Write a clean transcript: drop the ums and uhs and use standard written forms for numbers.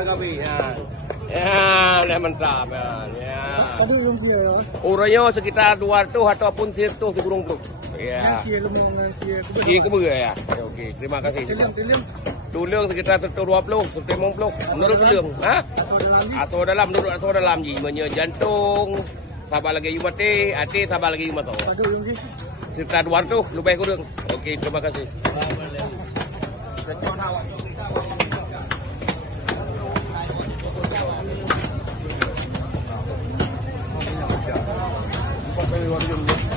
kami. Ya, mantap ya. Tadi belum kia. Uranya sekitar 200 ataupun 100 di Gunung Puk. Ya. Kia lumayan kia. Iya keberapa ya? Oke, terima kasih. Tulang sekitar 120, 150. Menurut tulang, Atau dalam menurut atau dalam ji, jantung, sabar lagi mati, hati sabar lagi mati. Sekitar 200 lebih kurang. Oke, terima kasih. Lupa